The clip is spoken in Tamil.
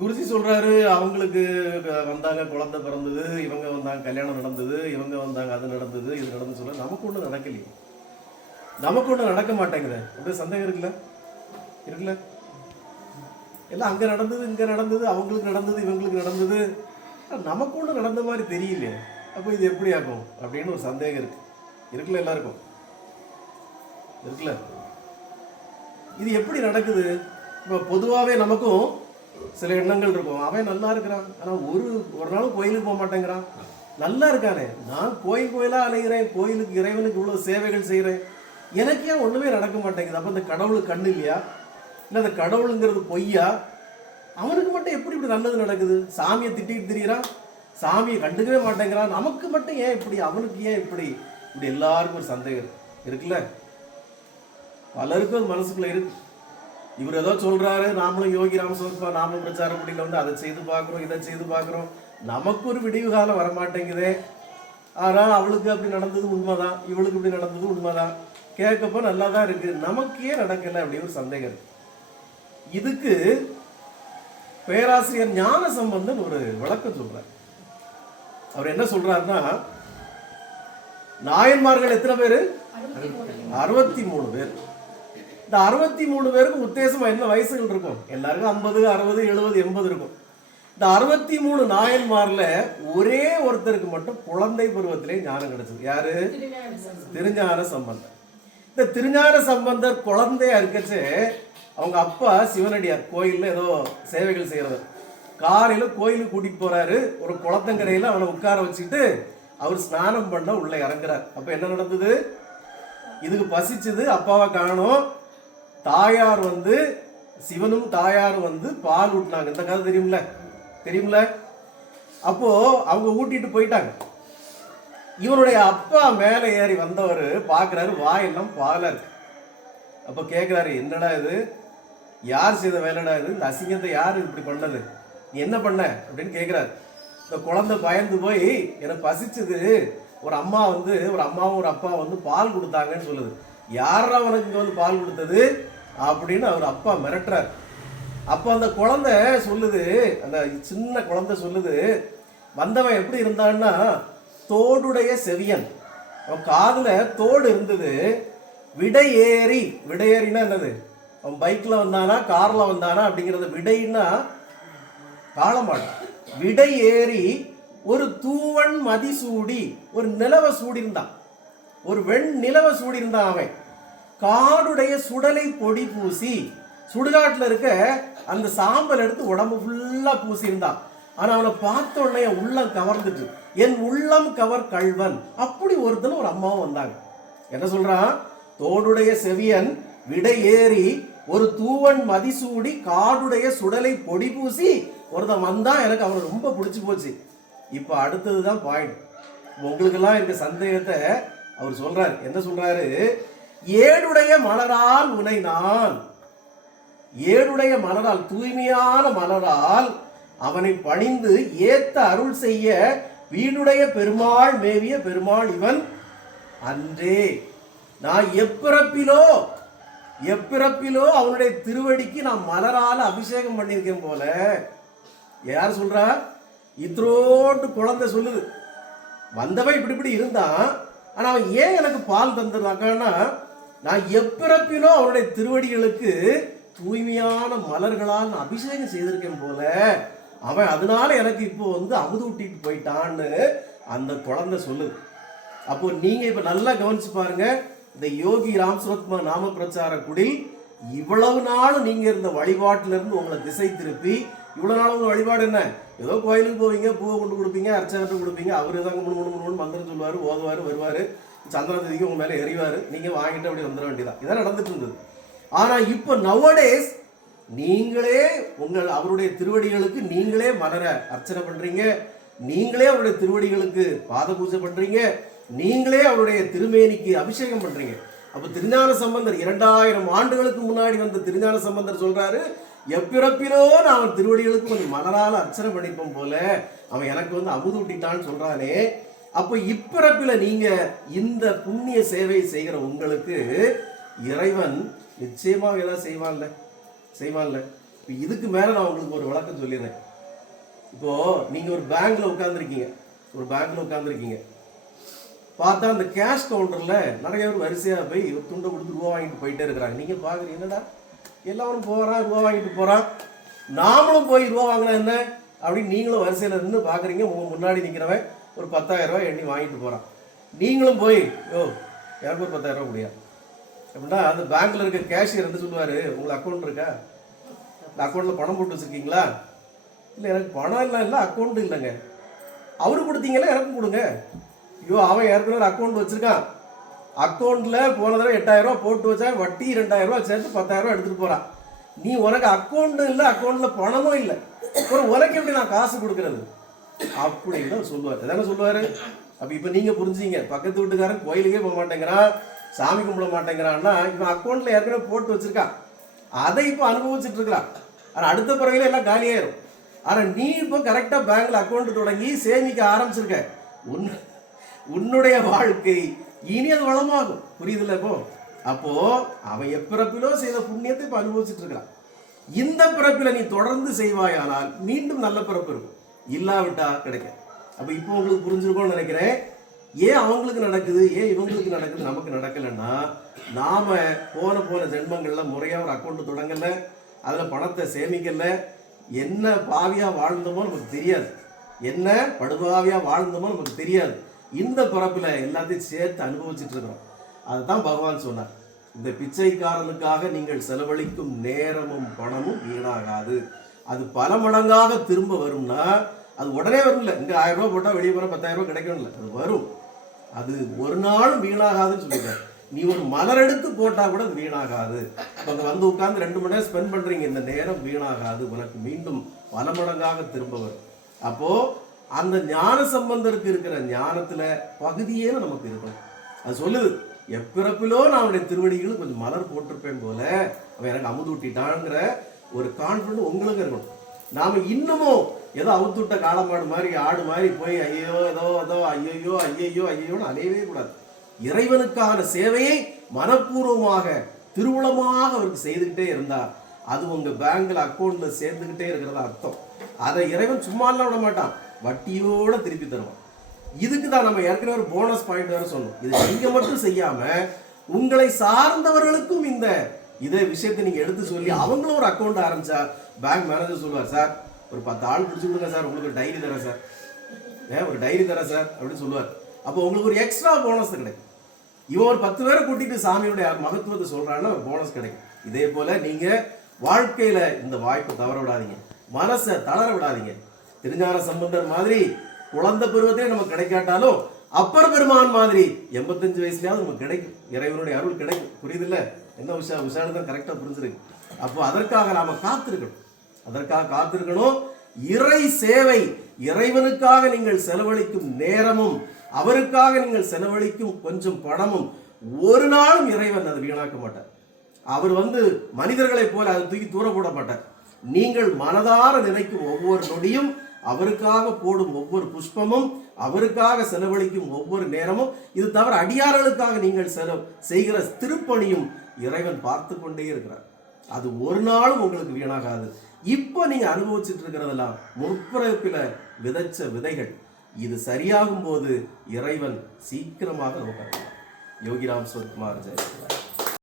குருஜி சொல்றாரு, அவங்களுக்கு வந்தாங்க, குழந்தை பிறந்தது, இவங்க வந்தாங்க, கல்யாணம் நடந்தது, இவங்க வந்தாங்க, அது நடந்தது, இது நடந்து சொல்ல நமக்கு ஒண்ணு நடக்கலையே, நமக்கு ஒண்ணு நடக்க மாட்டேங்குது. அப்படியே சந்தேகம் இருக்குல்ல, இருக்குல்ல? எல்லாம் அங்க நடந்தது, இங்க நடந்தது, அவங்களுக்கு நடந்தது, இவங்களுக்கு நடந்தது, நமக்கு ஒண்ணு நடந்த மாதிரி தெரியலையே. அப்போ இது எப்படி ஆகும் அப்படின்னு ஒரு சந்தேகம் இருக்கு, இருக்குல்ல? எல்லாருக்கும் இருக்குல்ல? இது எப்படி நடக்குது? இப்போ பொதுவாகவே நமக்கும் சில எண்ணங்கள் இருக்கும். அவன் நல்லா இருக்கிறான், ஆனால் ஒரு நாளும் கோயிலுக்கு போக மாட்டேங்கிறான். நல்லா இருக்கானே, நான் கோயிலாக அலைகிறேன், கோயிலுக்கு இறைவனுக்கு இவ்வளோ சேவைகள் செய்கிறேன், எனக்கு ஏன் ஒன்றுமே நடக்க மாட்டேங்குது? அப்போ இந்த கடவுளுக்கு கண்ணு இல்லையா? இல்லை அந்த கடவுளுங்கிறது பொய்யா? அவனுக்கு மட்டும் எப்படி இப்படி நல்லது நடக்குது? சாமியை திட்டிட்டு திரியிறான், சாமியை கண்டுக்கவே மாட்டேங்கிறான், நமக்கு மட்டும் ஏன் இப்படி, அவனுக்கு ஏன் இப்படி? இப்படி எல்லாருக்கும் ஒரு சந்தேகம் இருக்குல்ல? பலருக்கும் அது மனசுக்குள்ள இருக்கு. இவர் ஏதோ சொல்றாரு, நாமளும் யோகி ராமசோத்மா நாம பிரச்சாரம் முடியல வந்து அதை செய்து பார்க்குறோம், இதை செய்து பார்க்குறோம், நமக்கு ஒரு விடிவு காலம் வரமாட்டேங்குதே. ஆனால் அவளுக்கு அப்படி நடந்தது உண்மைதான், இவளுக்கு இப்படி நடந்தது உண்மைதான், கேட்கப்போ நல்லா தான் இருக்கு, நமக்கு ஏன் நடக்கல? அப்படி ஒரு சந்தேகம் இருக்கு. இதுக்கு பேராசிரியர் ஞான சம்பந்தன் ஒரு விளக்கம் சொல்றார். அவர் என்ன சொல்றாருன்னா, நாயன்மார்கள் எத்தனை பேரு? 63 பேர். இந்த 63 பேருக்கு உத்தேசமா என்ன வயசுகள் இருக்கும்? எல்லாருக்கும் 50, 60, 70, 80 இருக்கும். இந்த 63 நாயன்மார்ல ஒரே ஒருத்தருக்கு மட்டும் குழந்தை பருவத்திலே ஞானம் கிடைச்சது. யாரு? திருஞான சம்பந்தர். இந்த திருஞான சம்பந்தர் குழந்தையா இருக்கச்சே அவங்க அப்பா சிவனடியார் கோயில்ல ஏதோ சேவைகள் செய்யறவர். காலையில கோயிலுக்கு கூட்டிட்டு போறாரு, ஒரு குளத்தங்கரையில அவனை உட்கார வச்சுட்டு அவர் ஸ்நானம் பண்ண உள்ள இறங்குறார். அப்ப என்ன நடந்தது? இதுக்கு பசிச்சது, அப்பாவை காணோம். தாயார் வந்து, சிவனும் தாயாரும் வந்து பால் ஊட்டினாங்க. இந்த கதை தெரியும்ல? தெரியும்ல? அப்போ அவங்க ஊட்டிட்டு போயிட்டாங்க. இவனுடைய அப்பா மேலே ஏறி வந்தவர் பார்க்குறாரு, வாயெல்லாம் பாலா இருக்கு. அப்போ கேட்குறாரு, என்னடா இது, யார் செய்த வேலைடா இது, இந்த அசிங்கத்தை யார் இப்படி பண்ணது, நீ என்ன பண்ண அப்படின்னு கேட்குறாரு. இந்த குழந்தை பயந்து போய், எனக்கு பசிச்சது, ஒரு அம்மா வந்து, ஒரு அம்மாவும் ஒரு அப்பா வந்து பால் கொடுத்தாங்கன்னு சொல்லுது. யாரா உனக்கு இங்கே வந்து பால் கொடுத்தது அப்படின்னு அவர் அப்பா மிரட்டுறார். அப்போ அந்த குழந்தை சொல்லுது, அந்த சின்ன குழந்தை சொல்லுது, வந்தவன் எப்படி இருந்தான்னா தோடுடைய செவியன், அவன் காதுல தோடு இருந்தது, விடையேறினா என்னது, அவன் பைக்ல வந்தானா கார்ல வந்தானா அப்படிங்கிறத, விடைன்னா காளமாடு, விடையேறி ஒரு தூவன் மதிசூடி, ஒரு நிலவ சூடியிருந்தான், ஒரு நிலவ சூடியிருந்தான். அவன் காடுடைய சுடலை பொடி பூசி, சுடுகாட்டில் இருக்க அந்த சாம்பல் எடுத்து உடம்பு ஃபுல்லா பூசியிருந்தான். ஆனா அவனை பார்த்த உடனே என் உள்ளம் கவர்ந்துட்டு, என் உள்ளம் கவர் கள்வன், அப்படி ஒருத்தன் ஒரு அம்மாவும் வந்தாங்க. என்ன சொல்றான்? தோடுடைய செவியன் விடையேறி ஒரு தூவன் மதிசூடி காடுடைய சுடலை பொடி பூசி ஒருத்தன் வந்தான், எனக்கு அவனை ரொம்ப பிடிச்சி போச்சு. இப்ப அடுத்ததுதான் பாயிண்ட். உங்களுக்கெல்லாம் இருக்க சந்தேகத்தை அவர் சொல்றாரு. என்ன சொல்றாரு? ஏடுடைய மலரால் உனை நான், ஏடுடைய மலரால், தூய்மையான மலரால் அவனை பணிந்து ஏத்த அருள் செய்ய வீடுடைய பெருமாள் மேவிய பெருமாள் இவன் அன்றே. நான் எப்பிறப்பிலோ அவனுடைய திருவடிக்கு நான் மலரால அபிஷேகம் பண்ணியிருக்கேன் போல. யார் சொல்றா? இத்ரோட்டு குழந்தை சொல்லுது. வந்தவன் இப்படி இருந்தான், ஆனா அவன் ஏன் எனக்கு பால் தந்துருக்கான்னா, நான் எப்பிறப்பிலோ அவனுடைய திருவடிகளுக்கு தூய்மையான மலர்களால் நான் அபிஷேகம் செய்திருக்கேன் போல, அவன் அதனால எனக்கு இப்போ வந்து அமுது ஊட்டிட்டு போயிட்டான்னு அந்த குழந்தை சொல்லுது. அப்போ நீங்க இப்ப நல்லா கவனிச்சு பாருங்க, இந்த யோகி ராமசோத்மா நாம பிரச்சார குடில் இவ்வளவு நாள் நீங்க இருந்த வழிபாட்டில இருந்து உங்களை திசை திருப்பி, இவ்வளவு நாள் உங்க வழிபாடு என்ன, ஏதோ கோயிலுக்கு போவீங்க, பூவை கொண்டு கொடுப்பீங்க, அர்ச்சனை கொடுப்பீங்க, அவரு தாங்க முன்னு மந்திரம் சொல்லுவாரு, ஓதுவாரு, வருவாரு, சந்திரதிக்கு உங்க மேல எறிவாரு, நீங்க வாங்கிட்டு அப்படி வந்துட வேண்டியதான். இதான் நடந்துட்டு இருந்தது. ஆனா இப்ப நவடேஸ் நீங்களே அவருடைய திருவடிகளுக்கு நீங்களே மலர அர்ச்சனை பண்றீங்க, நீங்களே அவருடைய திருவடிகளுக்கு பாத பூஜை பண்றீங்க, நீங்களே அவருடைய திருமேனிக்கு அபிஷேகம் பண்றீங்க. அப்ப திருஞான சம்பந்தர் 2000 ஆண்டுகளுக்கு முன்னாடி வந்த திருஞான சம்பந்தர் சொல்றாரு, எப்பிறப்பிலோ நான் அவன் திருவடிகளுக்கு கொஞ்சம் மலரால அர்ச்சனை பண்ணிப்போம் போல, அவன் எனக்கு வந்து அமுது ஊட்டிட்டான்னு சொல்றானே. அப்ப இப்பிறப்பில நீங்க இந்த புண்ணிய சேவை செய்கிற உங்களுக்கு இறைவன் நிச்சயமா ஏதாவது செய்வான்ல. இப்போ இதுக்கு மேலே நான் உங்களுக்கு ஒரு விளக்கம் சொல்லிடுறேன். இப்போ நீங்கள் ஒரு பேங்க்ல உட்காந்துருக்கீங்க, பார்த்தா அந்த கேஷ் கவுண்டரில் நிறைய பேர் வரிசையாக போய் துண்டை கொடுத்து ரூபா வாங்கிட்டு போயிட்டே இருக்கிறாங்க. நீங்கள் பார்க்குறீங்க, என்னடா எல்லாரும் போகிறான் ரூபா வாங்கிட்டு போகிறான், நாமளும் போய் ரூபா வாங்கினா என்ன அப்படின்னு நீங்களும் வரிசையில் இருந்து பார்க்குறீங்க. உங்கள் முன்னாடி நிற்கிறவன் ஒரு 10,000 ரூபாய் எண்ணி வாங்கிட்டு போகிறான். நீங்களும் போய் எனக்கு ஒரு 10,000 ரூபா முடியாது அப்படின்னா அந்த பேங்க்கில் இருக்க கேஷியர் என்ன சொல்லுவார், உங்களுக்கு அக்கௌண்ட் இருக்கா, இந்த அக்கௌண்ட்டில் பணம் போட்டு வச்சுருக்கீங்களா? இல்லை எனக்கு பணம் இல்லை, அக்கௌண்ட் இல்லைங்க. அவருக்கு கொடுத்தீங்களா, எனக்கும் கொடுங்க. அவன் ஏற்கனவே அக்கௌண்ட் வச்சுருக்கான், அக்கௌண்ட்டில் போன தடவை 8,000 ரூபா போட்டு வச்சா வட்டி 2,000 ரூபா சேர்த்து 10,000 ரூபா எடுத்துகிட்டு போகிறான். நீ உனக்கு அக்கௌண்ட்டும் இல்லை, அக்கௌண்ட்டில் பணமும் இல்லை, உனக்கு எப்படி நான் காசு கொடுக்குறது அப்படின்னு சொல்லுவார். எதானே சொல்லுவார். அப்போ இப்போ நீங்கள் புரிஞ்சுங்க, பக்கத்து வீட்டுக்காரன் கோயிலுக்கே போக மாட்டேங்கிறான், சாமி கும்பிட மாட்டேங்கிறான்னா இவன் அக்கௌண்ட்டில் ஏற்கனவே போட்டு வச்சுருக்கான், அதை இப்போ அனுபவிச்சுட்டு இருக்கிறான். ஆனால் அடுத்த பிறகு எல்லாம் காலியாயிரும். ஆனால் நீ இப்போ கரெக்டாக பேங்க்ல அக்கௌண்ட் தொடங்கி சேமிக்க ஆரம்பிச்சிருக்க, உன்னுடைய வாழ்க்கை இனி அது வளமாகும். புரியுதுல்ல? அப்போ அவன் எப்பிறப்பிலோ செய்த புண்ணியத்தை இப்போ அனுபவிச்சுட்டு இருக்கிறான். இந்த பிறப்பில் நீ தொடர்ந்து செய்வாயானால் மீண்டும் நல்ல பிறப்பு இருக்கும், இல்லாவிட்டா கிடைக்கும். அப்போ இப்போ உங்களுக்கு புரிஞ்சிருக்கும்னு நினைக்கிறேன். ஏன் அவங்களுக்கு நடக்குது, ஏன் இவங்களுக்கு நடக்குது, நமக்கு நடக்கலைன்னா நாம போன ஜென்மங்கள்ல முறையாக ஒரு அக்கௌண்ட் தொடங்கல, அதில் பணத்தை சேமிக்கல, என்ன பாவியா வாழ்ந்தோமோ நமக்கு தெரியாது, என்ன படுபாவியா வாழ்ந்தோமோ நமக்கு தெரியாது. இந்த பிறப்பில் எல்லாத்தையும் சேர்த்து அனுபவிச்சுட்டு இருக்கிறோம். அதுதான் பகவான் சொன்னார், இந்த பிச்சைக்காரனுக்காக நீங்கள் செலவழிக்கும் நேரமும் பணமும் வீணாகாது, அது பல மடங்காக திரும்ப வரும்னா அது உடனே வரும் இல்லை. இங்கே 1000 ரூபா போட்டால் வெளியே போகிற 10,000 ரூபா கிடைக்கும் இல்லை, அது வரும். அது ஒரு நாளும் வீணாகாதுன்னு சொல்லிட்டார். நீ ஒரு மலர் எடுத்து போட்டால் கூட அது வீணாகாது. அங்கே வந்து உட்காந்து 2 மணி நேரம் ஸ்பெண்ட் பண்ணுறீங்க, இந்த நேரம் வீணாகாது, உனக்கு மீண்டும் பல மடங்காக திரும்ப வரும். அப்போது அந்த ஞான சம்பந்தருக்கு இருக்கிற ஞானத்தில் பகுதியே நமக்கு இருக்கணும். அது சொல்லுது, எப்பிறப்பிலோ நான் அவனுடைய திருவடிகளும் கொஞ்சம் மலர் போட்டிருப்பேன் போல அவன் எனக்கு அமுது ஊட்டிட்டான்ங்கிற ஒரு கான்ஃபிடன்ட் உங்களுக்கு இருக்கணும். நாம் இன்னமும் ஏதோ அவுத்துவிட்ட காலமாடு மாதிரி ஆடு மாதிரி போய் ஐயோ ஐயோன்னு அலையவே கூடாது. இறைவனுக்கான சேவையை மனப்பூர்வமாக திருவுளமாக அவருக்கு செய்துக்கிட்டே இருந்தார், அது உங்கள் பேங்க்ல அக்கௌண்ட்ல சேர்ந்துக்கிட்டே இருக்கிறதா அர்த்தம். அதை இறைவன் சும்மாலாம் விட மாட்டான், வட்டியோட திருப்பி தருவான். இதுக்கு தான் நம்ம ஏற்கனவே ஒரு போனஸ் பாயிண்ட் வேற சொன்னோம். இது நீங்க மட்டும் செய்யாம உங்களை சார்ந்தவர்களுக்கும் இந்த இதே விஷயத்தை நீங்க எடுத்து சொல்லி அவங்களும் ஒரு அக்கௌண்ட் ஆரம்பிச்சா பேங்க் மேனேஜர் சொல்லுவார், சார் ஒரு 10 ஆள் பிடிச்சி கொடுங்க சார், உங்களுக்கு ஒரு டைரி தரேன் சார், ஒரு டைரி தரேன் சார் அப்படின்னு சொல்லுவார். அப்போ உங்களுக்கு ஒரு எக்ஸ்ட்ரா போனஸ் கிடைக்கும். இவன் ஒரு 10 பேரை கூட்டிட்டு சாமியுடைய மகத்துவத்தை சொல்றான்னா ஒரு போனஸ் கிடைக்கும். இதே போல நீங்க வாழ்க்கையில இந்த வாய்ப்பை தவற விடாதீங்க, மனசை தளர விடாதீங்க. திருஞான சம்பந்தர் மாதிரி குழந்தை பருவத்திலே நமக்கு கிடைக்காட்டாலும் அப்பர் பெருமான் மாதிரி 85 வயசுலயாவது நமக்கு கிடைக்கும், இறைவனுடைய அருள் கிடைக்கும். புரியுதுல்ல? என்ன விஷயம் தான் கரெக்டா புரிஞ்சிருக்கு. அப்போ அதற்காக நாம காத்திருக்கணும். இறை சேவை, இறைவனுக்காக நீங்கள் செலவழிக்கும் நேரமும் அவருக்காக நீங்கள் செலவழிக்கும் கொஞ்சம் பணமும் ஒரு நாளும் இறைவன் அதை வீணாக்க மாட்டார். அவர் மனிதர்களை போல அதை தூக்கி தூர போட மாட்டார். நீங்கள் மனதார நினைக்கும் ஒவ்வொரு நொடியும், அவருக்காக போடும் ஒவ்வொரு புஷ்பமும், அவருக்காக செலவழிக்கும் ஒவ்வொரு நேரமும், இது தவிர அடியார்களுக்காக நீங்கள் செய்கிற திருப்பணியும் இறைவன் பார்த்து கொண்டே இருக்கிறார். அது ஒரு நாளும் உங்களுக்கு வீணாகாது. இப்போ நீங்க அனுபவிச்சுட்டு இருக்கிறதெல்லாம் முற்பிறப்பில விதைச்ச விதைகள். இது சரியாகும் போது இறைவன் சீக்கிரமாக நமக்கு யோகிராம் சுவர்குமார் ஜெயக்குமார்.